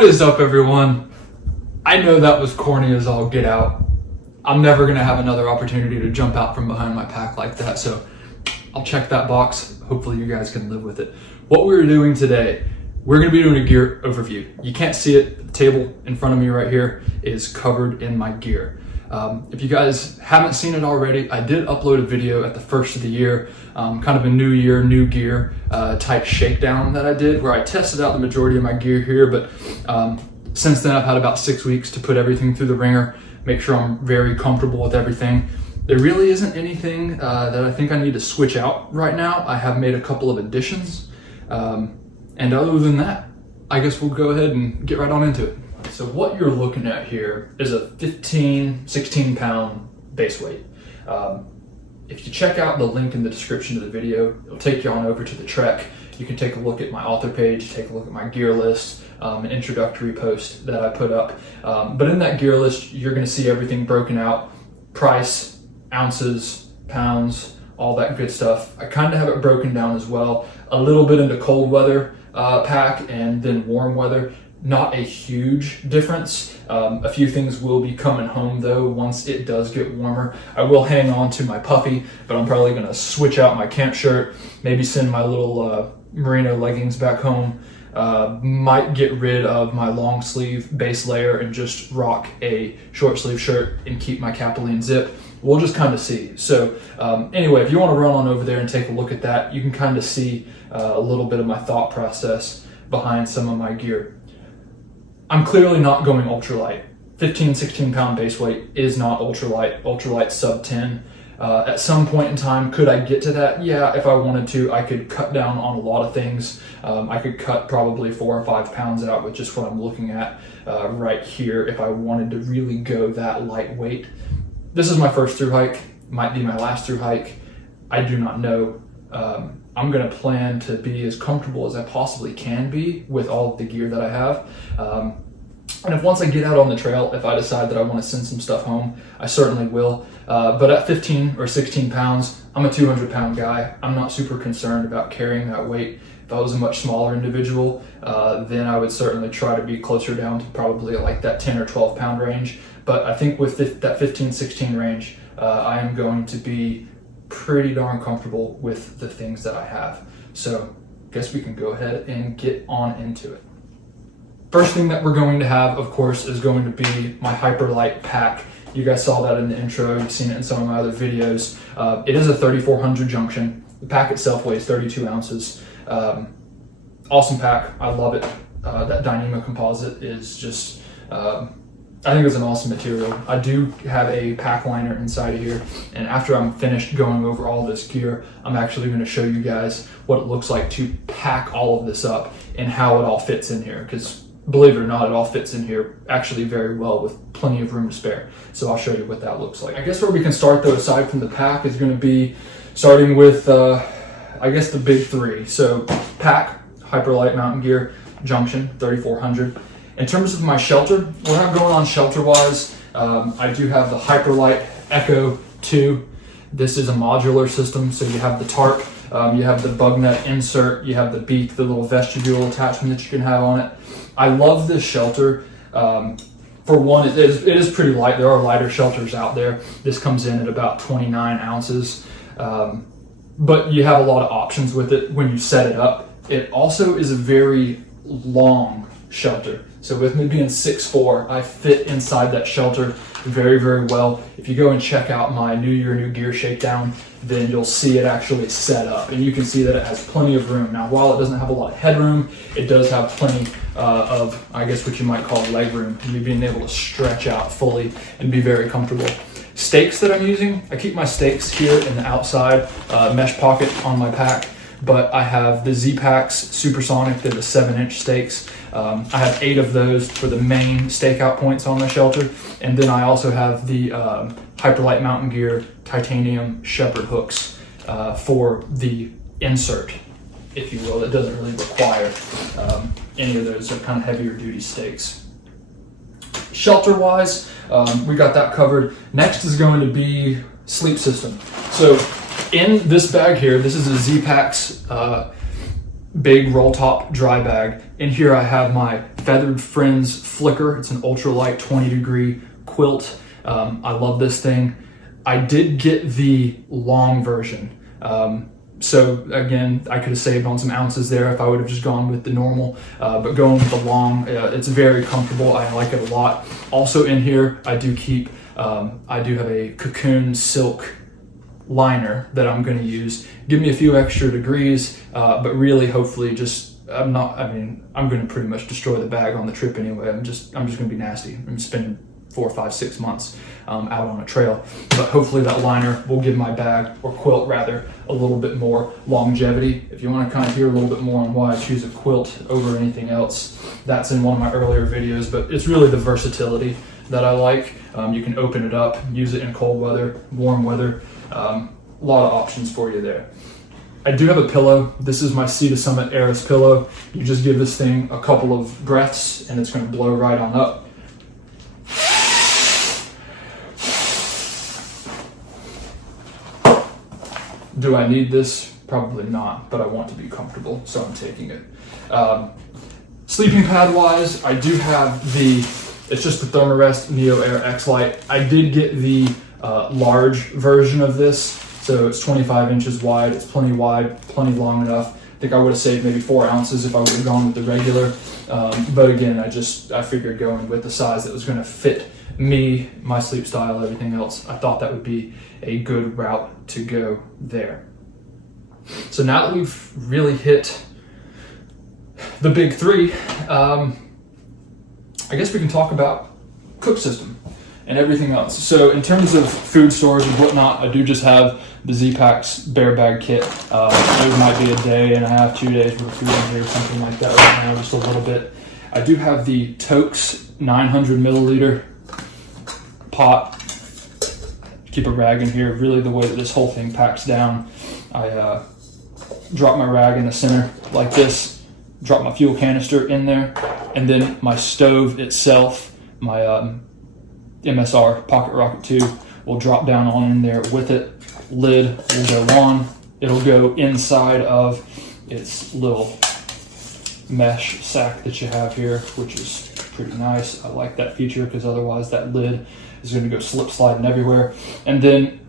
What is up, everyone? I know that was corny as all get out. I'm never gonna have another opportunity to jump out from behind my pack like that, so I'll check that box. Hopefully you guys can live with it. What we're doing today, we're gonna be doing a gear overview. You can't see it, the table in front of me right here is covered in my gear. If you guys haven't seen it already, I did upload a video at the first of the year, kind of a new year, new gear type shakedown that I did, where I tested out the majority of my gear here, but since then I've had about 6 weeks to put everything through the ringer, make sure I'm very comfortable with everything. There really isn't anything that I think I need to switch out right now. I have made a couple of additions, and other than that, I guess we'll go ahead and get right on into it. So what you're looking at here is a 16 pound base weight. If you check out the link in the description of the video, it'll take you on over to the Trek. You can take a look at my author page, take a look at my gear list, an introductory post that I put up. But in that gear list, you're gonna see everything broken out, price, ounces, pounds, all that good stuff. I kind of have it broken down as well, a little bit into cold weather pack and then warm weather. Not a huge difference. A few things will be coming home though once it does get warmer. I will hang on to my puffy, but I'm probably gonna switch out my camp shirt, maybe send my little merino leggings back home. Might get rid of my long sleeve base layer and just rock a short sleeve shirt and keep my Capilene zip. We'll just kind of see. So anyway, if you want to run on over there and take a look at that, you can kind of see a little bit of my thought process behind some of my gear. I'm clearly not going ultralight. 16 pound base weight is not ultralight. Ultralight sub 10. At some point in time, could I get to that? Yeah, if I wanted to, I could cut down on a lot of things. I could cut probably 4 or 5 pounds out with just what I'm looking at right here if I wanted to really go that lightweight. This is my first thru hike, might be my last thru hike. I do not know. I'm gonna plan to be as comfortable as I possibly can be with all of the gear that I have. And if once I get out on the trail, if I decide that I wanna send some stuff home, I certainly will. But at 15 or 16 pounds, I'm a 200 pound guy. I'm not super concerned about carrying that weight. If I was a much smaller individual, then I would certainly try to be closer down to probably like that 10 or 12 pound range. But I think with that 15, 16 range, I am going to be pretty darn comfortable with the things that I have. So I guess we can go ahead and get on into it. First thing that we're going to have, of course, is going to be my Hyperlight pack. You guys saw that in the intro, you've seen it in some of my other videos. It is a 3400 junction. The pack itself weighs 32 ounces. Awesome pack, I love it. That Dyneema composite is just, I think it's an awesome material. I do have a pack liner inside of here, and after I'm finished going over all this gear, I'm actually going to show you guys what it looks like to pack all of this up and how it all fits in here, because believe it or not, it all fits in here actually very well with plenty of room to spare. So I'll show you what that looks like. I guess where we can start though, aside from the pack, is going to be starting with, I guess, the big three. So pack, Hyperlight mountain gear, junction, 3400. In terms of my shelter, we're not going on shelter-wise. I do have the Hyperlight Echo 2. This is a modular system, so you have the tarp, you have the bug net insert, you have the beak, the little vestibule attachment that you can have on it. I love this shelter. For one, it is pretty light. There are lighter shelters out there. This comes in at about 29 ounces, but you have a lot of options with it when you set it up. It also is a very long shelter. So with me being 6'4", I fit inside that shelter very, very well. If you go and check out my New Year, New Gear shakedown, then you'll see it actually set up. And you can see that it has plenty of room. Now, while it doesn't have a lot of headroom, it does have plenty of, I guess, what you might call leg room, and you being able to stretch out fully and be very comfortable. Stakes that I'm using, I keep my stakes here in the outside mesh pocket on my pack. But I have the Z-Packs Supersonic, they're the 7-inch stakes. I have 8 of those for the main stakeout points on my shelter. And then I also have the Hyperlight Mountain Gear titanium shepherd hooks for the insert, if you will. It doesn't really require any of those. They're kind of heavier duty stakes. Shelter-wise, we got that covered. Next is going to be sleep system. So in this bag here, this is a Z-Packs big roll top dry bag. In here I have my Feathered Friends Flicker. It's an ultralight 20-degree quilt. I love this thing. I did get the long version. So again, I could have saved on some ounces there if I would have just gone with the normal, but going with the long, it's very comfortable. I like it a lot. Also in here, I do have a cocoon silk liner that I'm going to use. Give me a few extra degrees, but really hopefully I'm going to pretty much destroy the bag on the trip anyway. I'm just going to be nasty. I'm spending 4, 5, 6 months out on a trail, but hopefully that liner will give my bag, or quilt rather, a little bit more longevity. If you want to kind of hear a little bit more on why I choose a quilt over anything else, that's in one of my earlier videos, but it's really the versatility that I like. You can open it up, use it in cold weather, warm weather, a lot of options for you there. I do have a pillow. This is my Sea to Summit Eris pillow. You just give this thing a couple of breaths and it's going to blow right on up. Do I need this? Probably not, but I want to be comfortable, so I'm taking it. Sleeping pad wise, I do have it's just the Thermarest Neo Air X Lite. I did get the large version of this, so it's 25 inches wide. It's plenty wide, plenty long enough. I think I would have saved maybe 4 ounces if I would have gone with the regular. But again, I figured going with the size that was going to fit me, my sleep style, everything else, I thought that would be a good route to go there. So now that we've really hit the big three, I guess we can talk about cook system and everything else. So in terms of food storage and whatnot, I do just have the Z-Packs bear bag kit. There might be a day and a half, 2 days worth of food in here, something like that right now, just a little bit. I do have the Tokes 900 milliliter pot. Keep a rag in here. Really the way that this whole thing packs down, I drop my rag in the center like this, drop my fuel canister in there, and then my stove itself, my MSR Pocket Rocket 2 will drop down on in there with it. Lid will go on. It'll go inside of its little mesh sack that you have here, which is pretty nice. I like that feature because otherwise that lid is going to go slip sliding everywhere. And then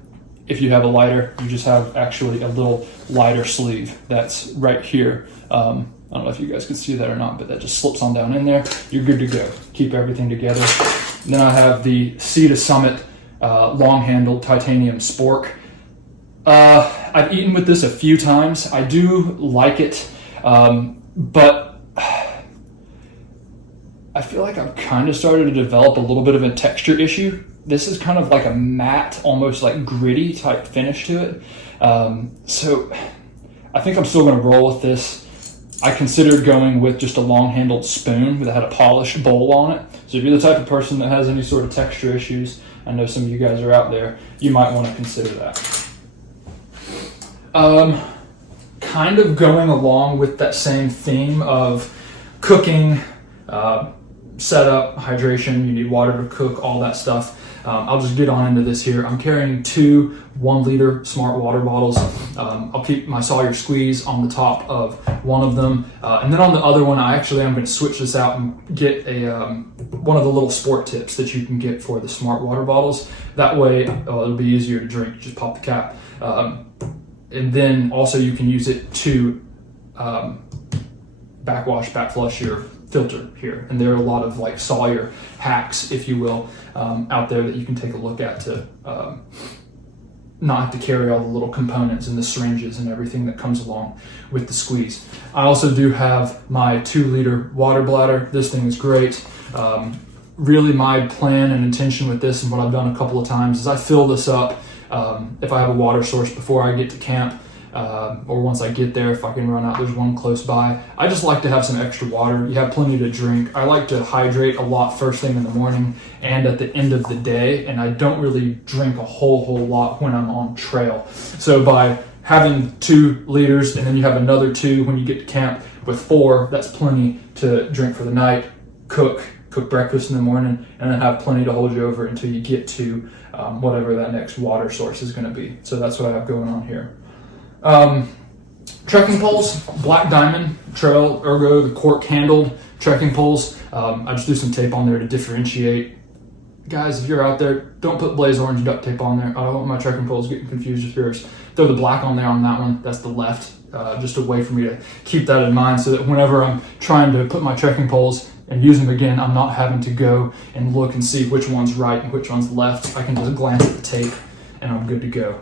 if you have a lighter, you just have actually a little lighter sleeve that's right here. I don't know if you guys can see that or not, but that just slips on down in there. You're good to go. Keep everything together. And then I have the Sea to Summit long-handled titanium spork. I've eaten with this a few times. I do like it, but I feel like I've kind of started to develop a little bit of a texture issue. This is kind of like a matte, almost like gritty type finish to it. So I think I'm still going to roll with this. I considered going with just a long-handled spoon that had a polished bowl on it. So if you're the type of person that has any sort of texture issues, I know some of you guys are out there, you might want to consider that. Kind of going along with that same theme of cooking, setup, hydration, you need water to cook, all that stuff. I'll just get on into this here. I'm carrying 2 1-liter smart water bottles. I'll keep my Sawyer Squeeze on the top of one of them. And then on the other one, I'm going to switch this out and get one of the little sport tips that you can get for the smart water bottles. That way, it'll be easier to drink. Just pop the cap. And then also you can use it to backwash, backflush your filter here. And there are a lot of like Sawyer hacks, if you will, out there that you can take a look at to not have to carry all the little components and the syringes and everything that comes along with the squeeze. I also do have my 2-liter water bladder. This thing is great. Really my plan and intention with this, and what I've done a couple of times, is I fill this up if I have a water source before I get to camp, or once I get there, if I can run out, there's one close by. I just like to have some extra water. You have plenty to drink. I like to hydrate a lot first thing in the morning and at the end of the day, and I don't really drink a whole lot when I'm on trail. So by having 2 liters and then you have another 2 when you get to camp with 4, that's plenty to drink for the night, cook breakfast in the morning, and then have plenty to hold you over until you get to whatever that next water source is going to be. So that's what I have going on here. Trekking poles, Black Diamond, Trail Ergo, the cork handled trekking poles. I just threw some tape on there to differentiate. Guys, if you're out there, don't put blaze orange duct tape on there. I don't want my trekking poles getting confused with yours. Throw the black on there on that one. That's the left. Just a way for me to keep that in mind so that whenever I'm trying to put my trekking poles and use them again, I'm not having to go and look and see which one's right and which one's left. I can just glance at the tape and I'm good to go.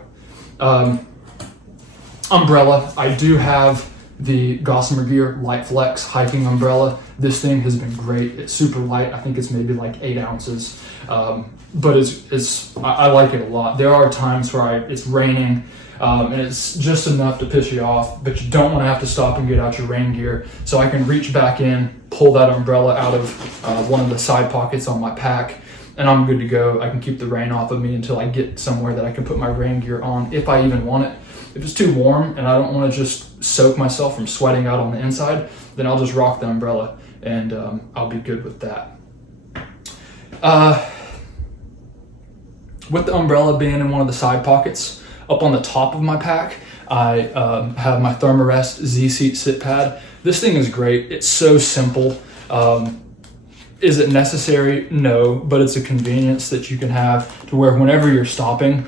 Umbrella, I do have the Gossamer Gear Light Flex hiking umbrella. This thing has been great. It's super light. I think it's maybe like 8 ounces, but I like it a lot. There are times where it's raining and it's just enough to piss you off, but you don't want to have to stop and get out your rain gear. So I can reach back in, pull that umbrella out of one of the side pockets on my pack, and I'm good to go. I can keep the rain off of me until I get somewhere that I can put my rain gear on if I even want it. If it's too warm and I don't want to just soak myself from sweating out on the inside, then I'll just rock the umbrella and I'll be good with that. With the umbrella being in one of the side pockets, up on the top of my pack, I have my Thermarest Z-Seat sit pad. This thing is great. It's so simple. Is it necessary? No, but it's a convenience that you can have to where whenever you're stopping,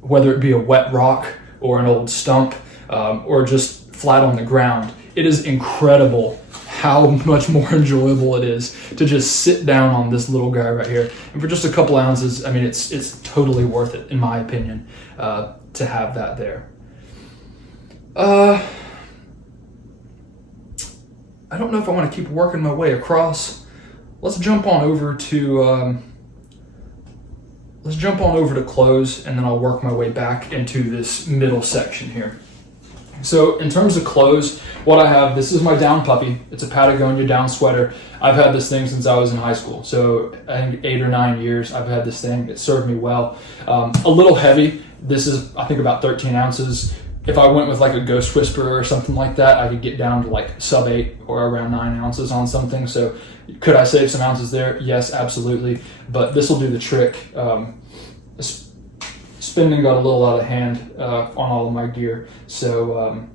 whether it be a wet rock or an old stump, or just flat on the ground, it is incredible how much more enjoyable it is to just sit down on this little guy right here. And for just a couple ounces, I mean, it's totally worth it, in my opinion, to have that there. I don't know if I want to keep working my way across. Let's jump on over to clothes, and then I'll work my way back into this middle section here. So in terms of clothes, what I have, this is my down puppy. It's a Patagonia down sweater. I've had this thing since I was in high school. So I think 8 or 9 years I've had this thing. It served me well. A little heavy. This is, I think, about 13 ounces. If I went with like a Ghost Whisperer or something like that, I could get down to like sub 8 or around 9 ounces on something. So could I save some ounces there? Yes, absolutely. But this will do the trick. Spending got a little out of hand on all of my gear, so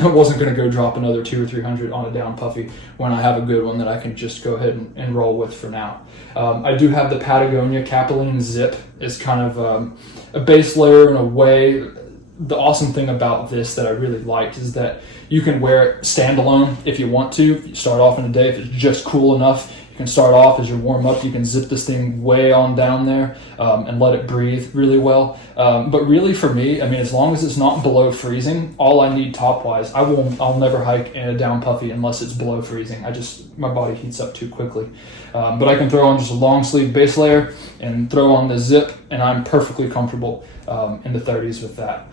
I wasn't going to go drop another 200 or 300 on a down puffy when I have a good one that I can just go ahead and roll with for now. I do have the Patagonia Capilene Zip. It's kind of a base layer in a way. The awesome thing about this that I really liked is that you can wear it standalone if you want to. If you start off in the day, if it's just cool enough, you can start off as you warm up. You can zip this thing way on down there and let it breathe really well. But really for me, I mean, as long as it's not below freezing, all I need top-wise, I'll never hike in a down puffy unless it's below freezing. My body heats up too quickly. But I can throw on just a long sleeve base layer and throw on the zip, and I'm perfectly comfortable in the 30s with that.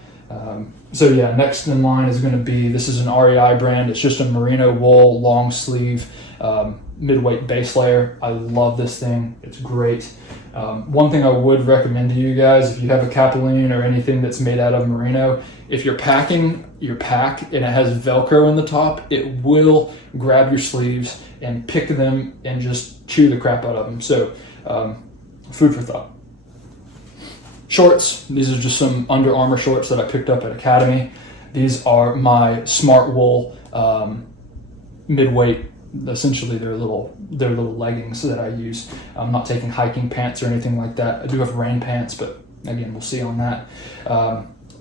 So yeah, next in line is going to be, this is an REI brand. It's just a merino wool long sleeve mid-weight base layer. I love this thing. It's great. One thing I would recommend to you guys, if you have a Capilene or anything that's made out of merino, if you're packing your pack and it has Velcro in the top, it will grab your sleeves and pick them and just chew the crap out of them. So food for thought. Shorts, these are just some Under Armour shorts that I picked up at Academy. These are my Smart Wool mid-weight. Essentially, they're little leggings that I use. I'm not taking hiking pants or anything like that. I do have rain pants, but again, we'll see on that.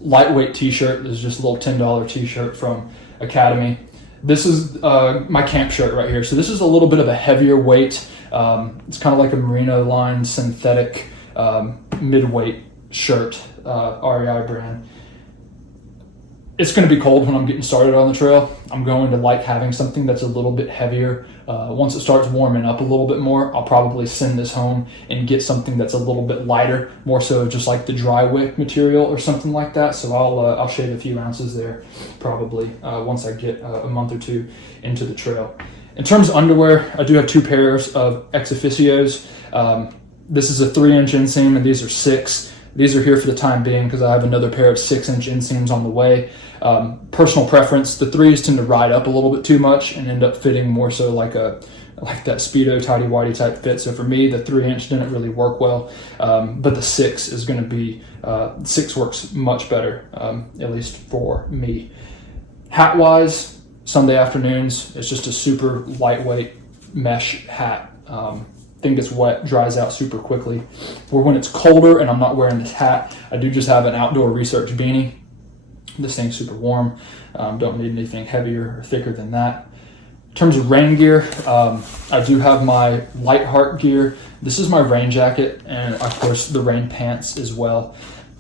Lightweight t-shirt. This is just a little $10 t-shirt from Academy. This is my camp shirt right here. So this is a little bit of a heavier weight. It's kind of like a merino line synthetic mid-weight shirt, REI brand. It's going to be cold when I'm getting started on the trail. I'm going to like having something that's a little bit heavier. Once it starts warming up a little bit more, I'll probably send this home and get something that's a little bit lighter, more so just like the dry wick material or something like that. So I'll shave a few ounces there probably once I get a month or two into the trail. In terms of underwear, I do have 2 pairs of ex officios. This is a 3-inch inseam and these are 6. These are here for the time being because I have another pair of 6-inch inseams on the way. Personal preference, the 3s tend to ride up a little bit too much and end up fitting more so like that Speedo tighty whitey type fit. So for me, the 3-inch didn't really work well, but the 6 is going to be 6 works much better, at least for me. Hat wise, Sunday afternoons, it's just a super lightweight mesh hat. Thing gets wet, dries out super quickly. For when it's colder and I'm not wearing this hat, I do just have an outdoor research beanie. This thing's super warm. Don't need anything heavier or thicker than that. In terms of rain gear, I do have my Lightheart gear. This is my rain jacket and of course the rain pants as well.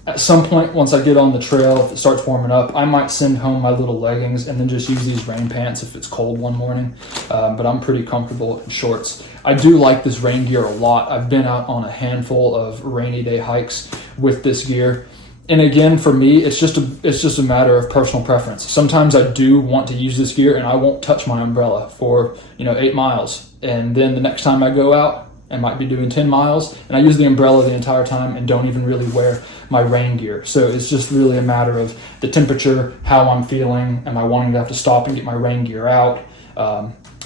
At some point, once I get on the trail, if it starts warming up, I might send home my little leggings and then just use these rain pants if it's cold one morning. But I'm pretty comfortable in shorts. I do like this rain gear a lot. I've been out on a handful of rainy day hikes with this gear. And again, for me, it's just a matter of personal preference. Sometimes I do want to use this gear and I won't touch my umbrella for 8 miles. And then the next time I go out, I might be doing 10 miles and I use the umbrella the entire time and don't even really wear my rain gear. So it's just really a matter of the temperature, how I'm feeling, am I wanting to have to stop and get my rain gear out,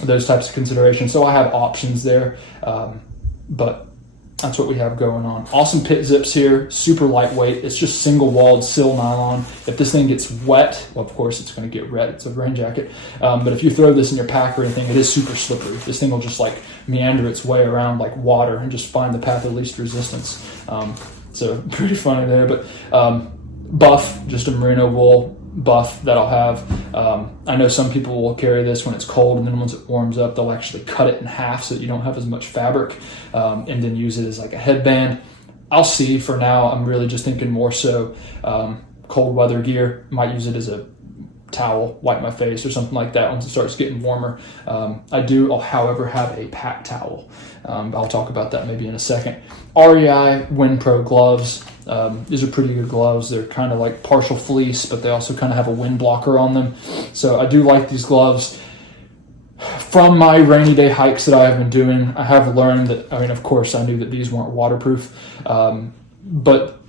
those types of considerations. So I have options there, but that's what we have going on. Awesome pit zips here, super lightweight. It's just single walled sil nylon. If this thing gets wet, well, of course it's going to get red. It's a rain jacket. But if you throw this in your pack or anything, it is super slippery. This thing will just like meander its way around like water and just find the path of least resistance. So pretty funny there. But buff, just a merino wool buff that I'll have. I know some people will carry this when it's cold, and then once it warms up, they'll actually cut it in half so that you don't have as much fabric, and then use it as like a headband. I'll see. For now, I'm really just thinking more so cold weather gear. Might use it as a towel, wipe my face or something like that once it starts getting warmer. I do, however, have a PAC towel. I'll talk about that maybe in a second. REI WindPro gloves. These are pretty good gloves. They're kind of like partial fleece, but they also kind of have a wind blocker on them. So I do like these gloves. From my rainy day hikes that I have been doing, I have learned that, of course, I knew that these weren't waterproof, but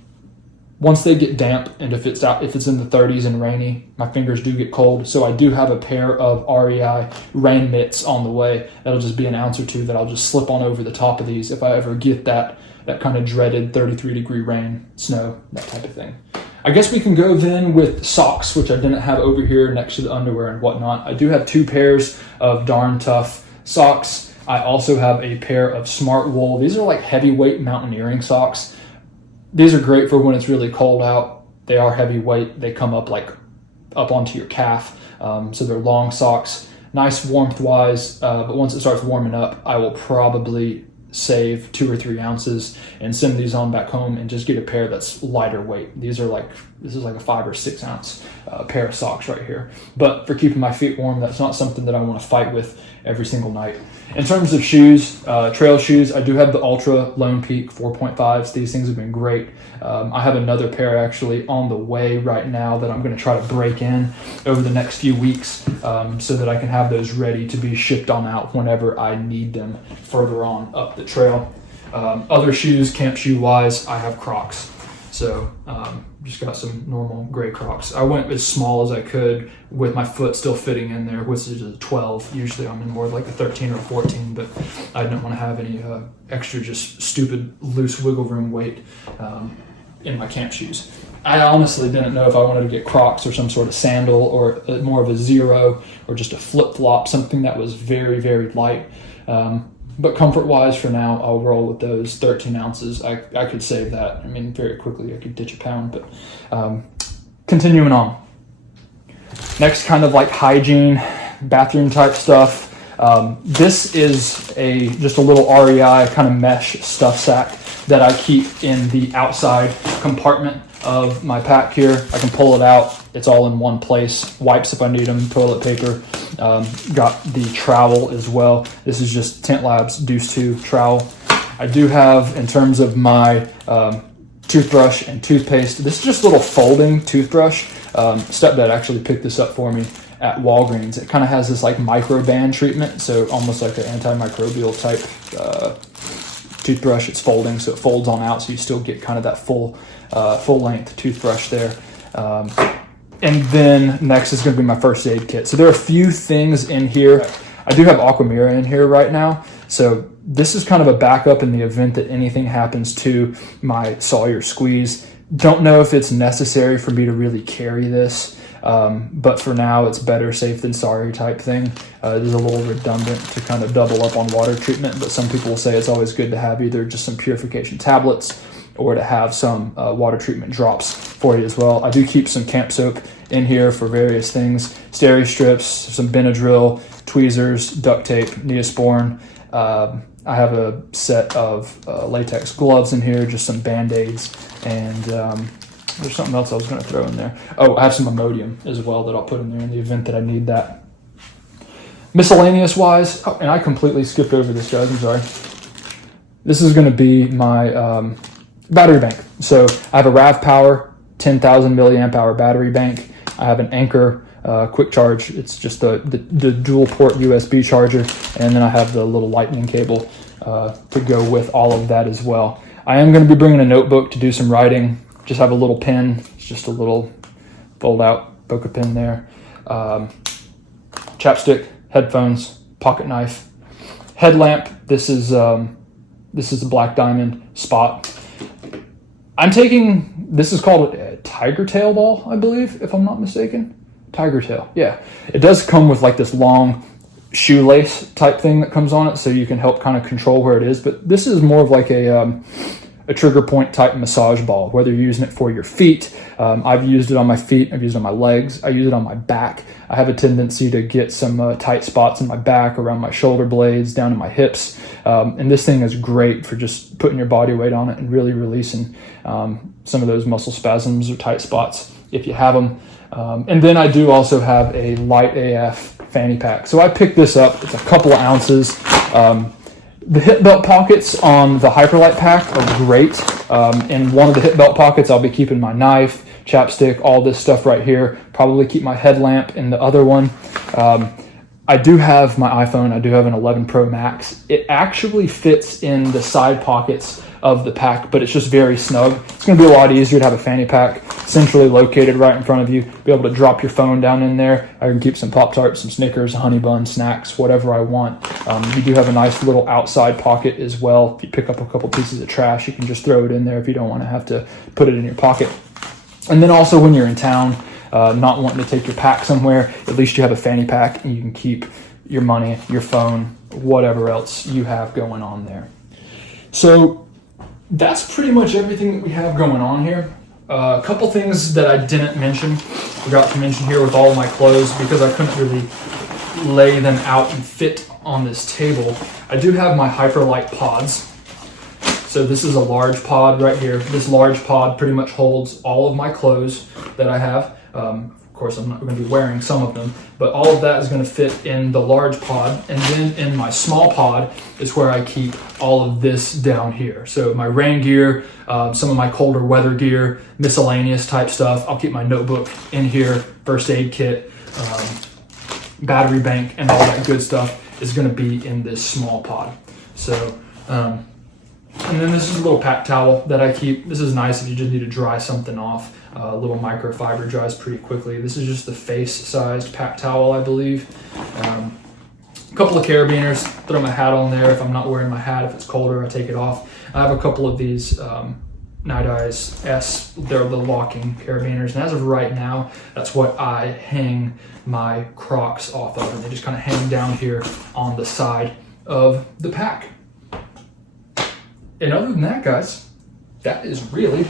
once they get damp and if it's in the 30s and rainy, my fingers do get cold. So I do have a pair of REI rain mitts on the way. That'll just be an ounce or two that I'll just slip on over the top of these if I ever get that kind of dreaded 33-degree rain, snow, that type of thing. I guess we can go then with socks, which I didn't have over here next to the underwear and whatnot. I do have 2 pairs of darn tough socks. I also have a pair of smart wool. These are like heavyweight mountaineering socks. These are great for when it's really cold out. They are heavyweight. They come up onto your calf. So they're long socks. Nice warmth wise, but once it starts warming up, I will probably save 2 or 3 ounces and send these on back home and just get a pair that's lighter weight. This is like a 5 or 6 ounce pair of socks right here. But for keeping my feet warm, that's not something that I want to fight with every single night. In terms of shoes, trail shoes, I do have the Ultra Lone Peak 4.5s. These things have been great. I have another pair actually on the way right now that I'm going to try to break in over the next few weeks, so that I can have those ready to be shipped on out whenever I need them further on up the trail. Other shoes, camp shoe wise, I have Crocs. So just got some normal gray Crocs. I went as small as I could with my foot still fitting in there, which is a 12. Usually I'm in more of like a 13 or 14, but I didn't want to have any extra just stupid loose wiggle room weight in my camp shoes. I honestly didn't know if I wanted to get Crocs or some sort of sandal or more of a zero or just a flip-flop, something that was very, very light. But comfort-wise, for now, I'll roll with those 13 ounces. I could save that. Very quickly, I could ditch a pound. But continuing on. Next, kind of like hygiene, bathroom type stuff. This is just a little REI kind of mesh stuff sack that I keep in the outside compartment of my pack here. I can pull it out. It's all in one place. Wipes if I need them, toilet paper. Got the trowel as well. This is just Tent Labs Deuce 2 trowel. I do have, in terms of my toothbrush and toothpaste, this is just a little folding toothbrush. Stepdad actually picked this up for me at Walgreens. It kind of has this like microban treatment, so almost like an antimicrobial type toothbrush. It's folding, so it folds on out, so you still get kind of that full length toothbrush there. And then next is going to be my first aid kit. So there are a few things in here. I do have Aquamira in here right now. So this is kind of a backup in the event that anything happens to my Sawyer squeeze. Don't know if it's necessary for me to really carry this. But for now, it's better safe than sorry type thing. It is a little redundant to kind of double up on water treatment, but some people will say it's always good to have either just some purification tablets or to have some water treatment drops for you as well. I do keep some camp soap in here for various things. Steri-strips, some Benadryl, tweezers, duct tape, Neosporin. I have a set of latex gloves in here, just some Bandaids, and there's something else I was going to throw in there. Oh, I have some Imodium as well that I'll put in there in the event that I need that. Miscellaneous wise, oh, and I completely skipped over this, guys, I'm sorry. This is going to be my battery bank. So I have a RAV Power 10,000 milliamp hour battery bank. I have an Anchor quick charge. It's just the dual port USB charger, and then I have the little lightning cable to go with all of that as well. I am going to be bringing a notebook to do some writing. Just have a little pen. It's just a little fold out Boca pen there. Chapstick, headphones, pocket knife, headlamp. This is a Black Diamond Spot. I'm taking, this is called a tiger tail ball, I believe, if I'm not mistaken. Tiger tail, yeah. It does come with like this long shoelace type thing that comes on it, so you can help kind of control where it is. But this is more of like a trigger point type massage ball, whether you're using it for your feet. I've used it on my feet, I've used it on my legs, I use it on my back. I have a tendency to get some tight spots in my back, around my shoulder blades, down to my hips. And this thing is great for just putting your body weight on it and really releasing some of those muscle spasms or tight spots if you have them. And then I do also have a light AF fanny pack. So I picked this up, it's a couple of ounces. The hip belt pockets on the Hyperlight pack are great. In one of the hip belt pockets, I'll be keeping my knife, chapstick, all this stuff right here. Probably keep my headlamp in the other one. I do have my iPhone. I do have an 11 Pro Max. It actually fits in the side pockets of the pack, but it's just very snug. It's going to be a lot easier to have a fanny pack centrally located right in front of you. Be able to drop your phone down in there. I can keep some Pop-Tarts, some Snickers, honey bun, snacks, whatever I want. You do have a nice little outside pocket as well. If you pick up a couple pieces of trash, you can just throw it in there if you don't want to have to put it in your pocket. And then also when you're in town, not wanting to take your pack somewhere, at least you have a fanny pack and you can keep your money, your phone, whatever else you have going on there. So that's pretty much everything that we have going on here. A couple things that I didn't mention, forgot to mention here with all of my clothes because I couldn't really lay them out and fit on this table. I do have my Hyperlight pods. So this is a large pod right here. This large pod pretty much holds all of my clothes that I have. Of course, I'm not going to be wearing some of them, but all of that is going to fit in the large pod. And then in my small pod is where I keep all of this down here. So my rain gear, some of my colder weather gear, miscellaneous type stuff. I'll keep my notebook in here, first aid kit, battery bank, and all that good stuff is going to be in this small pod. So, and then this is a little PAC towel that I keep. This is nice if you just need to dry something off. A little microfiber dries pretty quickly. This is just the face-sized PAC towel, I believe. A couple of carabiners, throw my hat on there if I'm not wearing my hat. If it's colder, I take it off. I have a couple of these Night Eyes S. They're the locking carabiners, and as of right now, that's what I hang my Crocs off of, and they just kind of hang down here on the side of the pack. And other than that, guys, that is really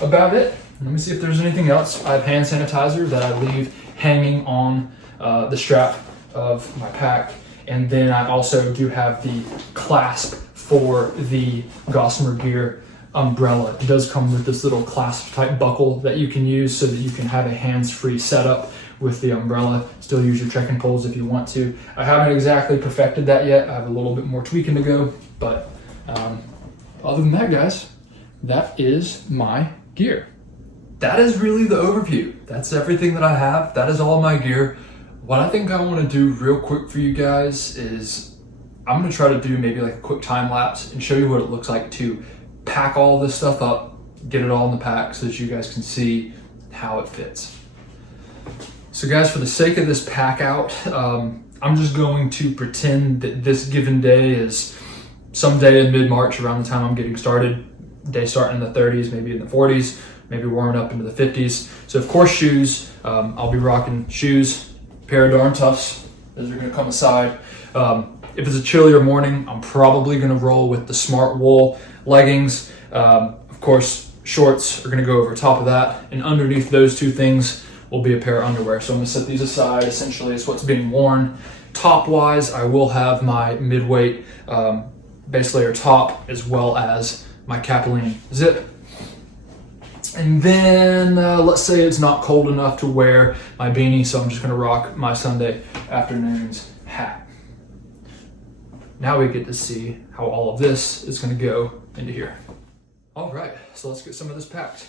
about it. Let me see if there's anything else. I have hand sanitizer that I leave hanging on the strap of my pack. And then I also do have the clasp for the Gossamer Gear umbrella. It does come with this little clasp type buckle that you can use so that you can have a hands-free setup with the umbrella. Still use your trekking poles if you want to. I haven't exactly perfected that yet. I have a little bit more tweaking to go. But other than that, guys, that is my gear. That is really the overview. That's everything that I have. That is all my gear. What I think I want to do real quick for you guys is I'm going to try to do maybe like a quick time lapse and show you what it looks like to pack all this stuff up, get it all in the pack so that you guys can see how it fits. So guys, for the sake of this pack out, I'm just going to pretend that this given day is someday in mid-March around the time I'm getting started. Day starting in the 30s, maybe in the 40s. maybe warming up into the 50s. So of course shoes, I'll be rocking shoes, pair of darn toughs. Those are gonna come aside. If it's a chillier morning, I'm probably gonna roll with the smart wool leggings. Of course, shorts are gonna go over top of that. And underneath those two things will be a pair of underwear. So I'm gonna set these aside essentially as what's being worn. Top wise, I will have my mid-weight base layer top as well as my capilene zip. And then let's say it's not cold enough to wear my beanie, so I'm just gonna rock my Sunday afternoon's hat. Now we get to see how all of this is gonna go into here. All right, so let's get some of this packed.